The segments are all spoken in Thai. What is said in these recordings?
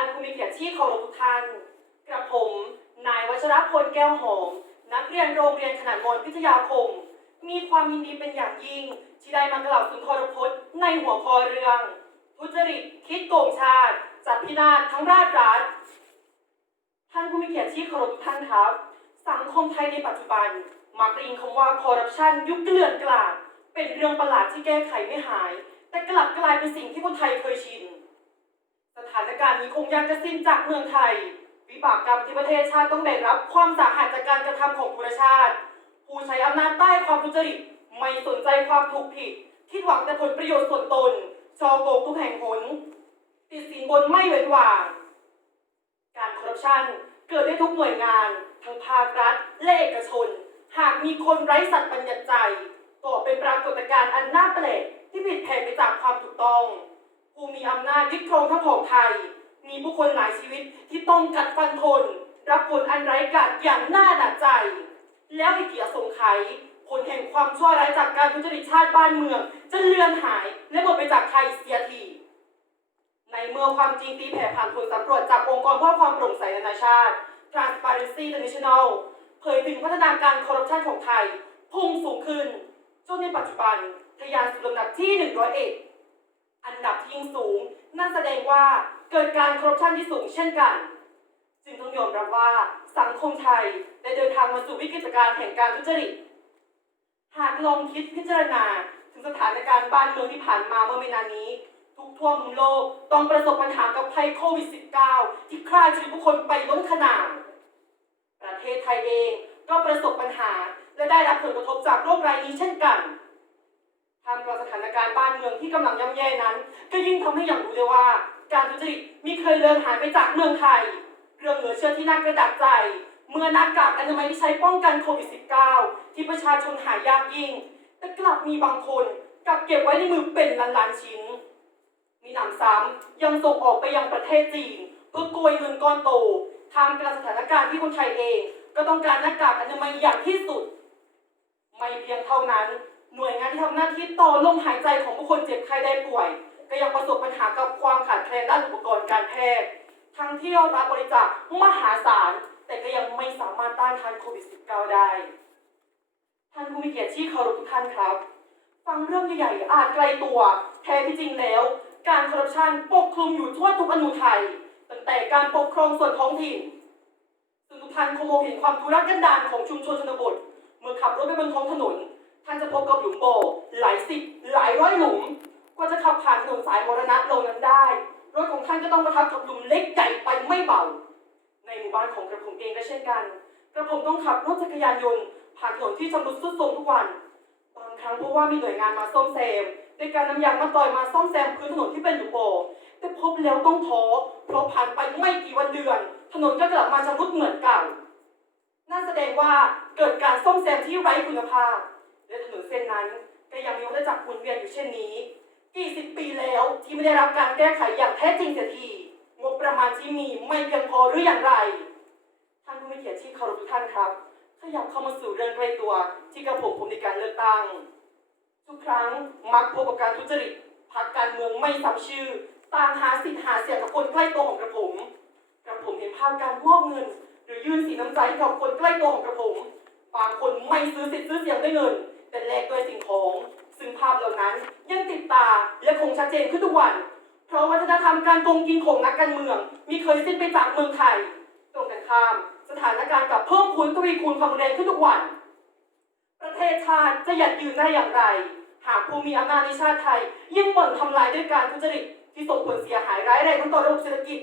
ท่านผู้มีเกียรติที่เคารพทุกท่าน กระผม นายวัชรพลแก้วหอม นักเรียนโรงเรียนขนาดมนพิทยาคม มีความยินดีเป็นอย่างยิ่ง ที่ได้มากล่าวสุนทรพจน์ในหัวข้อเรื่อง ทุจริตคิดโกงชาติ จัดพินาศทั้งราชรัฐท่านผู้มีเกียรติที่เคารพทุกท่านครับ สังคมไทยในปัจจุบัน มักได้ยินคำว่าคอร์รัปชันยุคเกลื่อนกลาดเป็นเรื่องประหลาดที่แก้ไขไม่หาย แต่กลับกลายเป็นสิ่งที่คนไทยเคยชินสถาน การณ์นี้คงยังจะสิ้นจากเมืองไทย วิบากกรรมที่ประเทศชาติต้องแบกรับความสาหัสจากการกระทำของผู้ชาติ ผู้ใช้อำนาจใต้ความทุจริตไม่สนใจความถูกผิดคิดหวังแต่ผลประโยชน์ส่วนตนชอโกงทุกแห่งหนติดสินบนไม่เว้นว่างการคอร์รัปชันเกิดได้ทุกหน่วยงาน ทั้งภาครัฐและเอกชน หากมีคนไร้สัตย์บัญญัติใจก็เป็นปรากฏการณ์อันน่าแปลกที่ผิดแผกไปจากความถูกต้อง ผู้มีอำนาจยึดครองทั้งของไทย มีผู้คนหลายชีวิตที่ต้องกัดฟันทน รับผลอันไร้กาจอย่างน่าหนักใจ แล้วอีกกี่อสงไขผลแห่งความชั่วร้ายจากการทุจริตชาติบ้านเมือง จะเลือนหายและหมดไปจากไทยเสียที ในเมื่อความจริงตีแผ่ผ่านผลสำรวจจากองค์กรเพื่อความโปร่งใสนานาชาติ Transparency International เผยถึงพัฒนาการคอร์รัปชันของไทย พุ่งสูงขึ้น จนในปัจจุบันทะยานสู่ลำดับที่ 101 อันดับที่ยิ่งสูง นั่นแสดงว่าเกิดการคอร์รัปชันที่สูงเช่นกัน จึงต้องยอมรับว่าสังคมไทยได้เดินทางมาสู่วิกฤตการณ์แห่งการทุจริต หากลองคิดพิจารณาถึงสถานการณ์บ้านเมืองที่ผ่านมาเมื่อไม่นานนี้ ทุกทั่วมุมโลกต้องประสบปัญหากับภัยโควิด -19 ที่ฆ่าชีวิตผู้คนไปล้นขนาดประเทศไทยเองก็ประสบปัญหาและได้รับผลกระทบจากโรครายนี้เช่นกัน ทำกลางสถานการณ์บ้านเมืองที่กำลังย่ำแย่นั้น ก็ยิ่งทำให้อย่างรู้เลยว่า การทุจริตมีเคยเลือนหายไปจากเมืองไทย เรื่องเหลือเชื่อที่น่ากระดักใจ เมื่อหน้ากากอนามัยที่ใช้ป้องกันโควิด -19 ที่ประชาชนหายากยิ่ง แต่กลับมีบางคนกลับเก็บไว้ในมือเป็นล้านๆชิ้น มีหนำซ้ำยังส่งออกไปยังประเทศจีนเพื่อโกยเงินก้อนโตทำกลางสถานการณ์ที่คนไทยเอง ก็ต้องการหน้ากากอนามัยอย่างที่สุด ไม่เพียงเท่านั้น หน่วยงานที่ทำหน้าที่ต่อลมหายใจของผู้คนเจ็บไข้ได้ป่วย ก็ยังประสบปัญหากับความขาดแคลนด้านอุปกรณ์การแพทย์ ทั้งที่รับบริจาคมหาศาล แต่ก็ยังไม่สามารถต้านทานโควิด -19 ได้ ท่านผู้มีเกียรติที่เคารพทุกท่านครับ ฟังเรื่องใหญ่ๆอาจไกลตัว แท้ที่จริงแล้ว การคอร์รัปชันปกคลุมอยู่ทั่วทุกอนุไทย ตั้งแต่การปกครองส่วนท้องถิ่นซึ่งทุกท่านคงมองเห็นความทุรกันดารของชุมชนชนบท เมื่อขับรถไปบนท้องถนน ท่านจะพบกับหลุมโบหลายสิบหลายร้อยหลุมกว่าจะขับผ่านถนนสายมรณะลงนั้นได้ รถของท่านก็ต้องประทับกับหลุมเล็กใหญ่ไปไม่เบา ในหมู่บ้านของกระผมเองก็เช่นกัน กระผมต้องขับรถจักรยานยนต์ผ่านถนนที่ชำรุดทรุดโทรมทุกวัน บางครั้งเพราะว่ามีหน่วยงานมาซ่อมแซมในการนำยางมาต่อยมาซ่อมแซมพื้นถนนที่เป็นหลุมโบแต่พบแล้วต้องท้อเพราะผ่านไปไม่กี่วันเดือน ถนนก็กลับมาชำรุดเหมือนเก่านั่นแสดงว่าเกิดการซ่อมแซมที่ไร้คุณภาพ และถนนเส้นนั้นก็ยังมีวัฏจักรหมุนเวียนอยู่เช่นนี้ กี่สิบปีแล้วที่ไม่ได้รับการแก้ไขอย่างแท้จริงเสียทีงบประมาณที่มีไม่เพียงพอหรืออย่างไร ท่านผู้มีเกียรติที่เคารพทุกท่านครับ ขยับเข้ามาสู่เรื่องใกล้ตัวที่กระผมผมในการเลือกตั้ง ทุกครั้งมักพบกับการทุจริตพักการเมืองไม่ซ้ำชื่อ ต่างหาสิทธิ์หาเสียงกับคนใกล้ตัวของกระผมกระผมเห็นภาพการมอบเงิน หรือยื่นสีน้ำใจให้กับคนใกล้ตัวของกระผม บางคนไม่ซื้อสิทธิ์ซื้อเสียงด้วยเงิน แต่แลกด้วยสิ่งของ ซึ่งภาพเหล่านั้นยังติดตาและคงชัดเจนขึ้นทุกวัน เพราะวัฒนธรรมการโกงกินของนักการเมือง มีเคยสิ้นไปจากเมืองไทย ตรงกันข้าม สถานการณ์กับเพิ่มพูนทวีคูณความแรงขึ้นทุกวัน ประเทศชาติจะหยัดยืนได้อย่างไร หากผู้มีอำนาจในชาติไทย ยังบ่นทำลายด้วยการทุจริตที่ส่งผลเสียหายร้ายแรงทั้งต่อระบบเศรษฐกิจ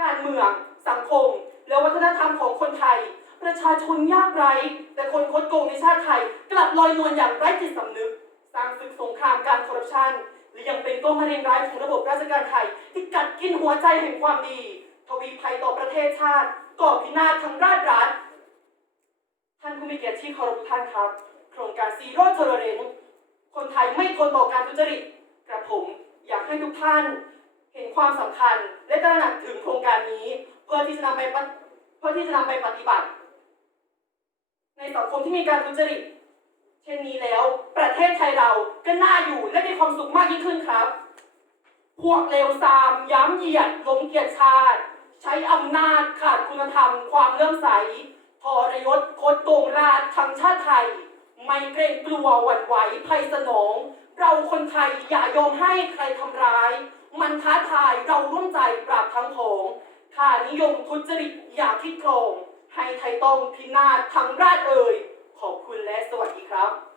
การเมือง สังคม และวัฒนธรรมของคนไทย ประชาชนยากไร้ แต่คนคดโกงในชาติไทย ลับลอยนวลอย่างไร้จิตสำนึก สร้างศึกสงครามการคอร์รัปชันและยังเป็นก้มมะเร็งร้ายของระบบราชการไทย ที่กัดกินหัวใจแห่งความดี ทวีภัยต่อประเทศชาติก่อพินาศทั้งราชรัฐท่านผู้มีเกียรติที่เคารพท่านครับ โครงการซีโร่เทอร์เรนคนไทยไม่ทนต่อการทุจริตกระผมอยากให้ทุกท่าน เห็นความสำคัญและตระหนักถึงโครงการนี้ เพื่อที่จะนำไปปฏิเพื่อที่จะนำไปปฏิบัติ ในสังคมที่มีการทุจริต แล้ว ประเทศไทยเราก็น่าอยู่และมีความสุขมากยิ่งขึ้นครับ พวกเลวซามย้ำเหยียดล้มเกียรติชาติ ใช้อำนาจขาดคุณธรรม ความเลื่อมใสทรยศคดโกงราชทั้งชาติไทย ไม่เกรงกลัวหวั่นไหวภัยสนอง เราคนไทยอย่ายอมให้ใครทำร้าย มันท้าทายเราร่วมใจปราบทั้งผองข้านิยมทุจริตอย่าคิดโกงให้ไทยต้องพินาศทั้งราชเอ่ยขอบคุณและสวัสดีครับ